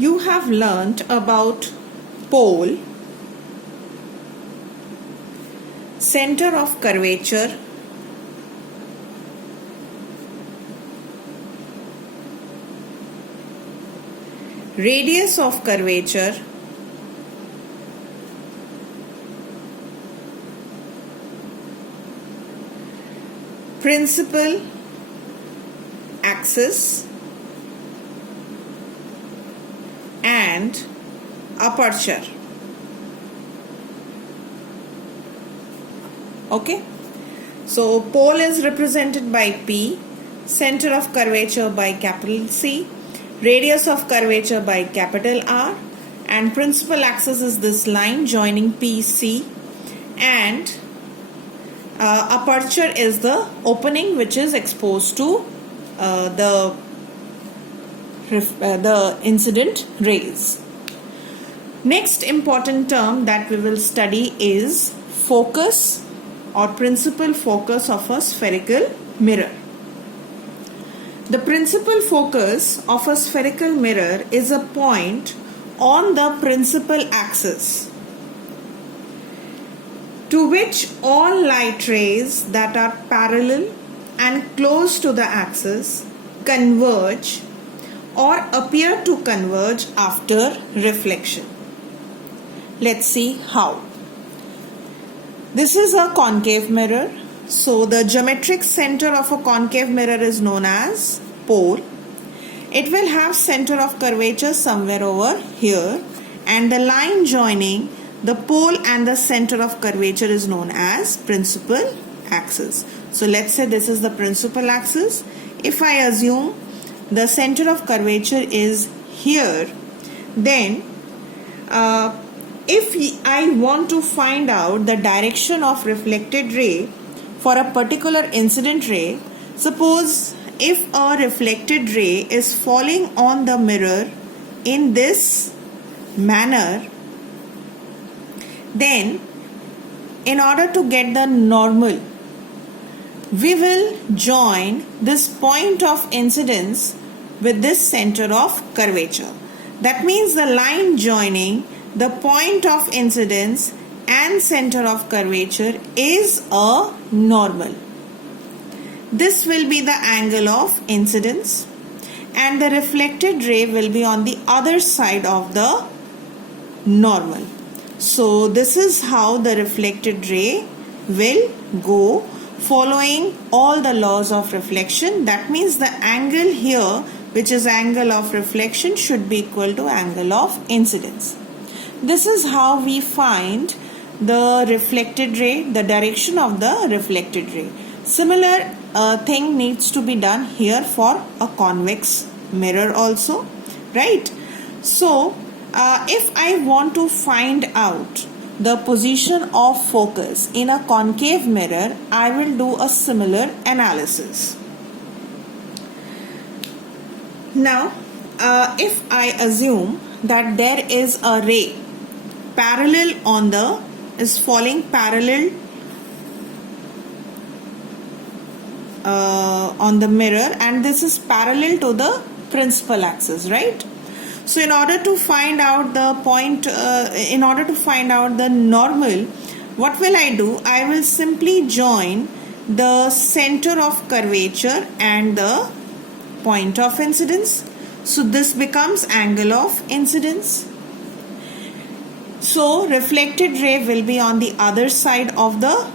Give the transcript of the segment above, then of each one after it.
you have learnt about pole, center of curvature, radius of curvature, principal axis, and aperture. Okay, so pole is represented by P, center of curvature by capital C, radius of curvature by capital R, and principal axis is this line joining PC, and aperture is the opening which is exposed to the incident rays. Next important term that we will study is focus or principal focus of a spherical mirror. The principal focus of a spherical mirror is a point on the principal axis to which all light rays that are parallel and close to the axis converge or appear to converge after reflection. Let's see how. This is a concave mirror. So the geometric center of a concave mirror is known as pole. It will have center of curvature somewhere over here, and the line joining the pole and the center of curvature is known as principal axis. So let's say this is the principal axis. If I assume the center of curvature is here, then if I want to find out the direction of reflected ray for a particular incident ray, suppose if a reflected ray is falling on the mirror in this manner, then in order to get the normal, we will join this point of incidence with this center of curvature. That means the line joining the point of incidence and center of curvature is a normal. This will be the angle of incidence, and the reflected ray will be on the other side of the normal. So this is how the reflected ray will go following all the laws of reflection. That means the angle here, which is angle of reflection, should be equal to angle of incidence. This is how we find the reflected ray, the direction of the reflected ray. Similar thing needs to be done here for a convex mirror also, right? So if I want to find out the position of focus in a concave mirror, I will do a similar analysis. Now, if I assume that there is a ray parallel is falling parallel on the mirror, and this is parallel to the principal axis, right? So in order to find out the point, in order to find out the normal, what will I do? I will simply join the center of curvature and the point of incidence. So this becomes angle of incidence. So reflected ray will be on the other side of the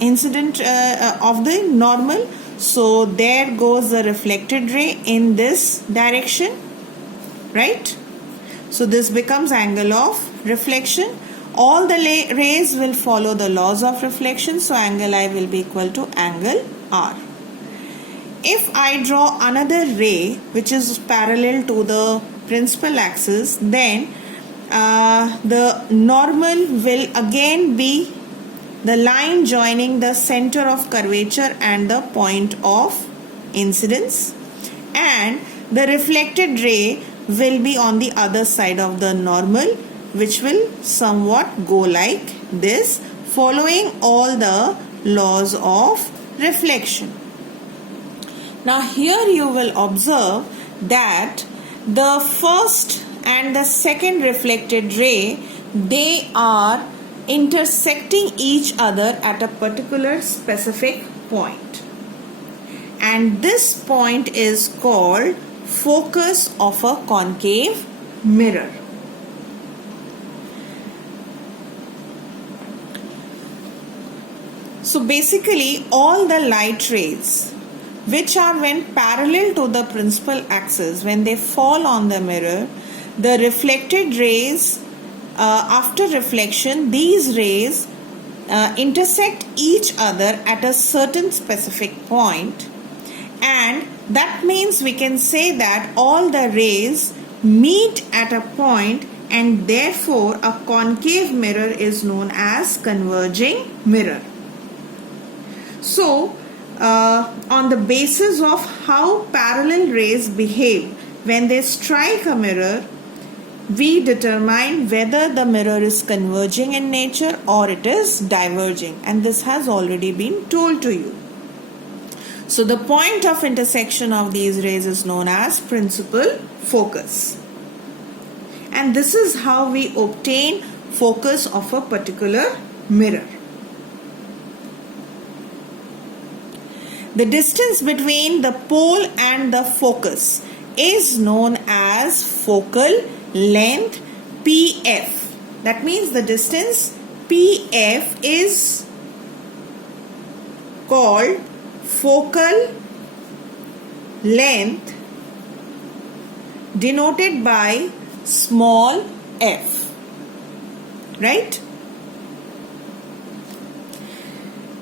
incident of the normal. So there goes the reflected ray in this direction, right? So this becomes angle of reflection. All the rays will follow the laws of reflection. So angle I will be equal to angle R. If I draw another ray which is parallel to the principal axis, then the normal will again be the line joining the center of curvature and the point of incidence, and the reflected ray will be on the other side of the normal, which will somewhat go like this, following all the laws of reflection. Now here you will observe that the first and the second reflected ray, they are intersecting each other at a particular specific point. And this point is called focus of a concave mirror. So basically all the light rays which are when parallel to the principal axis, when they fall on the mirror, the reflected rays, after reflection, these rays intersect each other at a certain specific point, and that means we can say that all the rays meet at a point, and therefore a concave mirror is known as converging mirror. So on the basis of how parallel rays behave when they strike a mirror, we determine whether the mirror is converging in nature or it is diverging, and this has already been told to you. So the point of intersection of these rays is known as principal focus, and this is how we obtain focus of a particular mirror. The distance between the pole and the focus is known as focal length, PF. That means the distance PF is called focal length, denoted by small f, right?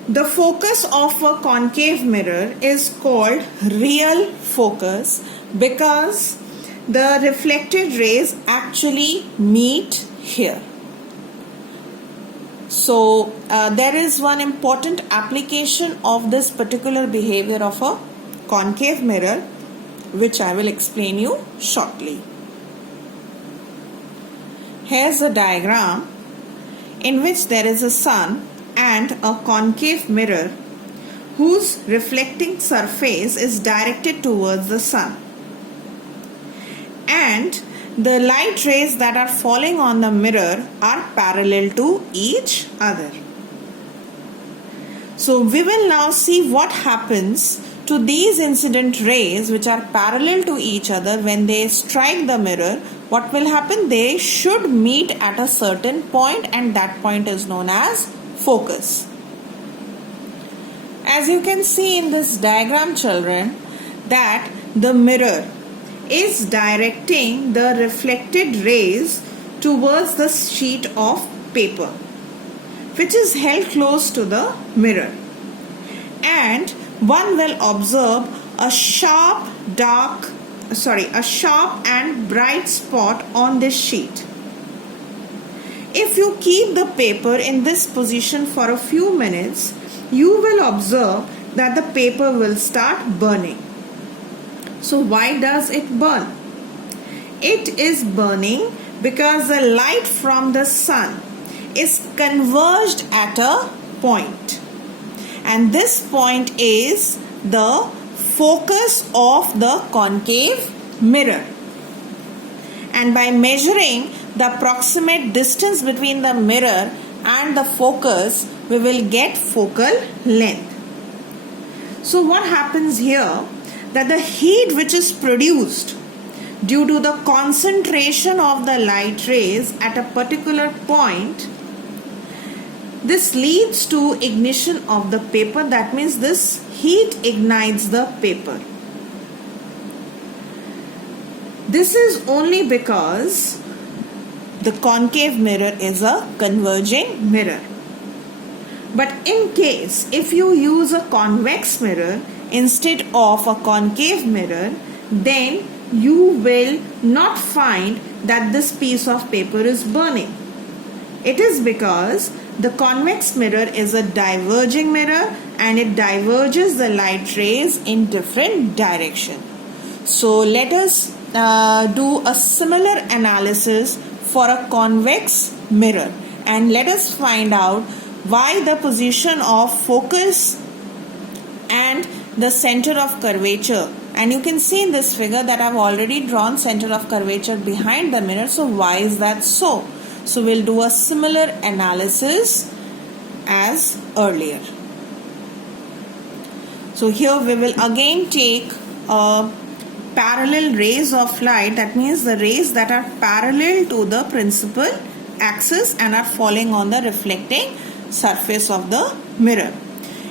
The focus of a concave mirror is called real focus because the reflected rays actually meet here. So there is one important application of this particular behavior of a concave mirror, which I will explain you shortly. Here's a diagram in which there is a sun and a concave mirror whose reflecting surface is directed towards the sun, and the light rays that are falling on the mirror are parallel to each other. So we will now see what happens to these incident rays which are parallel to each other when they strike the mirror. What will happen? They should meet at a certain point, and that point is known as focus. As you can see in this diagram, children, that the mirror is directing the reflected rays towards the sheet of paper which is held close to the mirror, and one will observe a sharp and bright spot on this sheet. If you keep the paper in this position for a few minutes, you will observe that the paper will start burning. So why does it burn? It is burning because the light from the sun is converged at a point, and this point is the focus of the concave mirror. And by measuring the approximate distance between the mirror and the focus, we will get focal length. So what happens here, that the heat which is produced due to the concentration of the light rays at a particular point, this leads to ignition of the paper. That means this heat ignites the paper. This is only because the concave mirror is a converging mirror. But in case if you use a convex mirror instead of a concave mirror, then you will not find that this piece of paper is burning. It is because the convex mirror is a diverging mirror and it diverges the light rays in different direction. So let us do a similar analysis for a convex mirror, and let us find out why the position of focus and the center of curvature And you can see in this figure that I've already drawn center of curvature behind the mirror. So why is that so? So we'll do a similar analysis as earlier. So here we will again take parallel rays of light. That means the rays that are parallel to the principal axis and are falling on the reflecting surface of the mirror.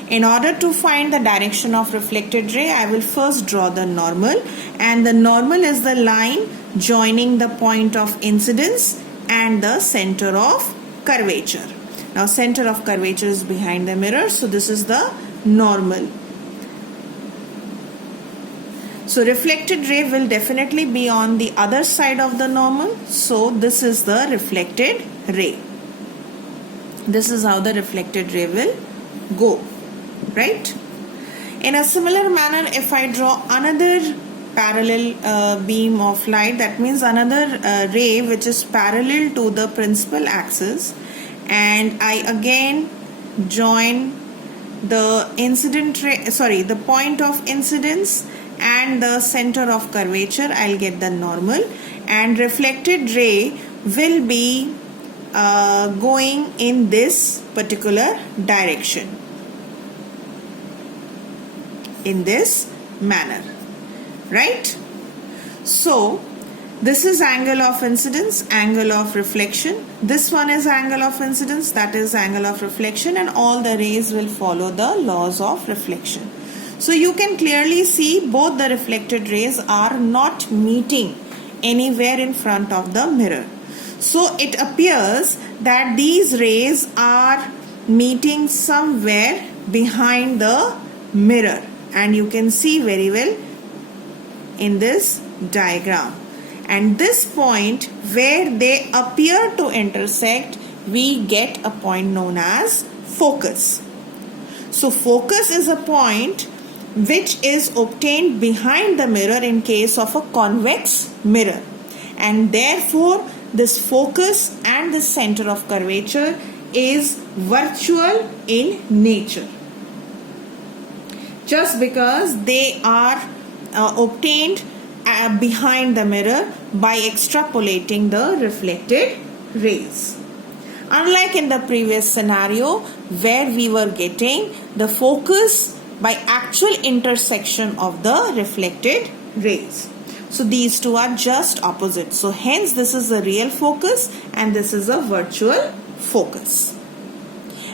In order to find the direction of reflected ray, I will first draw the normal, and the normal is the line joining the point of incidence and the center of curvature. Now center of curvature is behind the mirror, so this is the normal. So reflected ray will definitely be on the other side of the normal, so this is the reflected ray. This is how the reflected ray will go. Right? In a similar manner, if I draw another parallel beam of light, that means another ray which is parallel to the principal axis, and I again join the incident ray, the point of incidence and the center of curvature, I'll get the normal, and reflected ray will be going in this particular direction. In this manner, right? So this is angle of incidence, angle of reflection. This one is angle of incidence, that is angle of reflection, and all the rays will follow the laws of reflection. So you can clearly see both the reflected rays are not meeting anywhere in front of the mirror. So it appears that these rays are meeting somewhere behind the mirror. And you can see very well in this diagram. And this point where they appear to intersect, we get a point known as focus. So focus is a point which is obtained behind the mirror in case of a convex mirror. And therefore this focus and the center of curvature is virtual in nature, just because they are obtained behind the mirror by extrapolating the reflected rays. Unlike in the previous scenario where we were getting the focus by actual intersection of the reflected rays. So these two are just opposite. So hence this is the real focus and this is a virtual focus.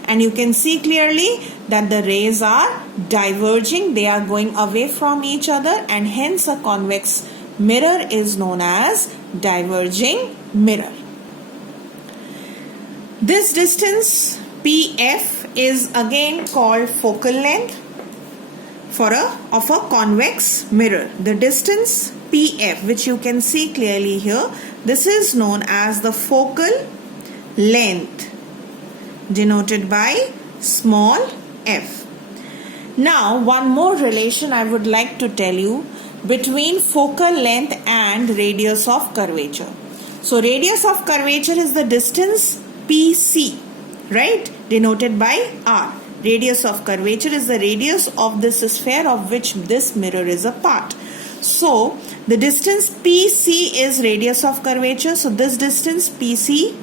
And you can see clearly that the rays are diverging, they are going away from each other, and hence a convex mirror is known as diverging mirror. This distance PF is again called focal length of a convex mirror. The distance PF, which you can see clearly here, this is known as the focal length, denoted by small f. Now one more relation I would like to tell you between focal length and radius of curvature. So radius of curvature is the distance PC, right, denoted by R. Radius of curvature is the radius of this sphere of which this mirror is a part. So the distance PC is radius of curvature. So this distance PC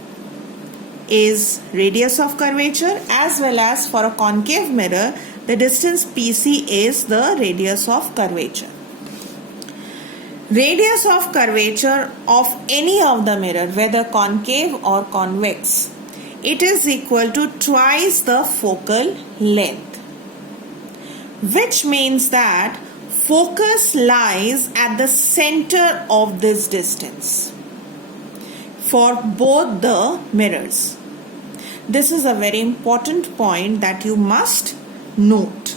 is radius of curvature, as well as for a concave mirror the distance PC is the radius of curvature. Radius of curvature of any of the mirror, whether concave or convex, it is equal to twice the focal length, which means that focus lies at the center of this distance for both the mirrors. This is a very important point that you must note.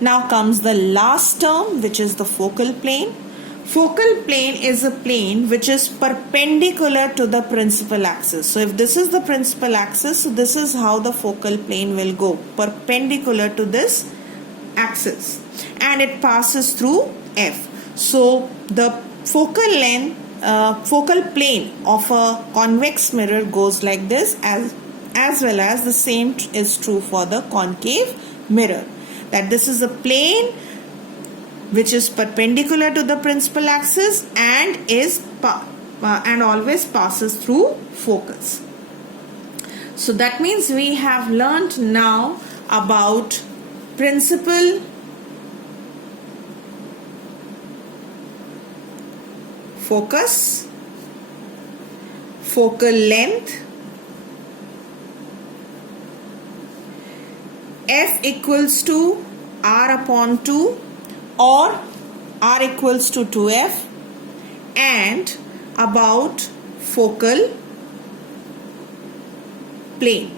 Now comes the last term, which is the focal plane. Focal plane is a plane which is perpendicular to the principal axis. So if this is the principal axis, so this is how the focal plane will go, perpendicular to this axis, and it passes through F. So the focal plane of a convex mirror goes like this, as well as the same is true for the concave mirror, that this is a plane which is perpendicular to the principal axis and and always passes through focus. So that means we have learnt now about principal, focus, focal length, F equals to R upon 2 or R equals to 2F, and about focal plane.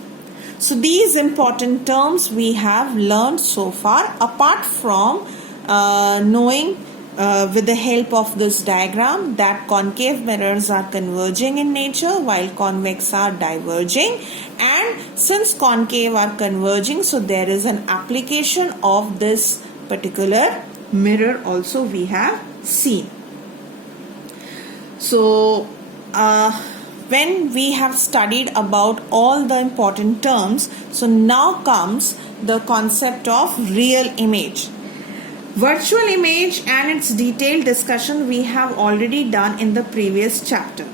So these important terms we have learned so far, apart from knowing with the help of this diagram that concave mirrors are converging in nature while convex are diverging, and since concave are converging, so there is an application of this particular mirror also we have seen. So when we have studied about all the important terms, so now comes the concept of real image. Virtual image and its detailed discussion we have already done in the previous chapter.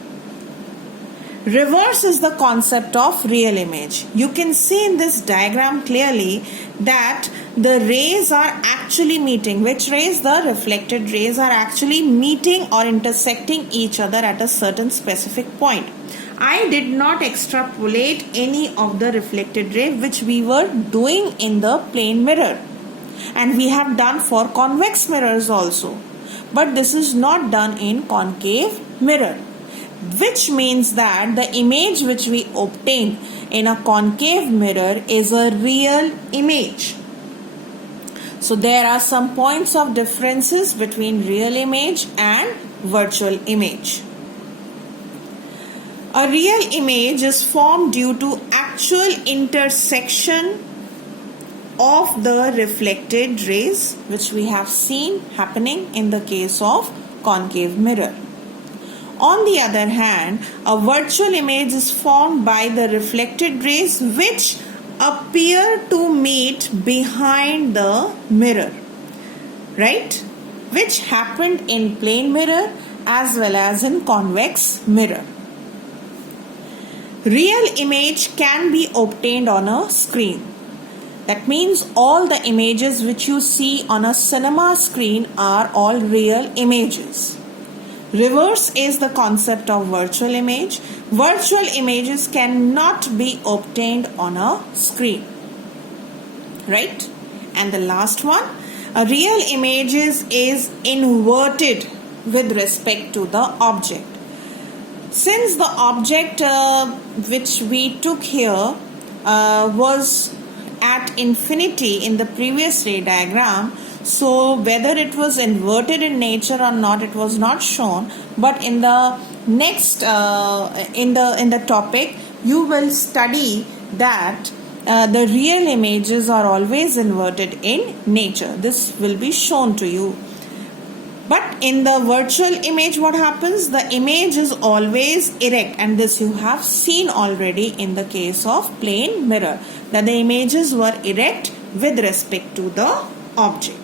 Reverse is the concept of real image. You can see in this diagram clearly that the rays are actually meeting. Which rays? The reflected rays are actually meeting or intersecting each other at a certain specific point. I did not extrapolate any of the reflected ray which we were doing in the plane mirror. And we have done for convex mirrors also. But this is not done in concave mirror. Which means that the image which we obtain in a concave mirror is a real image. So there are some points of differences between real image and virtual image. A real image is formed due to actual intersection of the reflected rays, which we have seen happening in the case of concave mirror. On the other hand, a virtual image is formed by the reflected rays which appear to meet behind the mirror, right? Which happened in plane mirror as well as in convex mirror. Real image can be obtained on a screen. That means all the images which you see on a cinema screen are all real images. Reverse is the concept of virtual image. Virtual images cannot be obtained on a screen. Right? And the last one, a real image is inverted with respect to the object. Since the object which we took here was at infinity in the previous ray diagram, so whether it was inverted in nature or not, it was not shown, but in the next in the topic you will study that the real images are always inverted in nature. This will be shown to you. But in the virtual image, what happens? The image is always erect, and this you have seen already in the case of plane mirror, that the images were erect with respect to the object.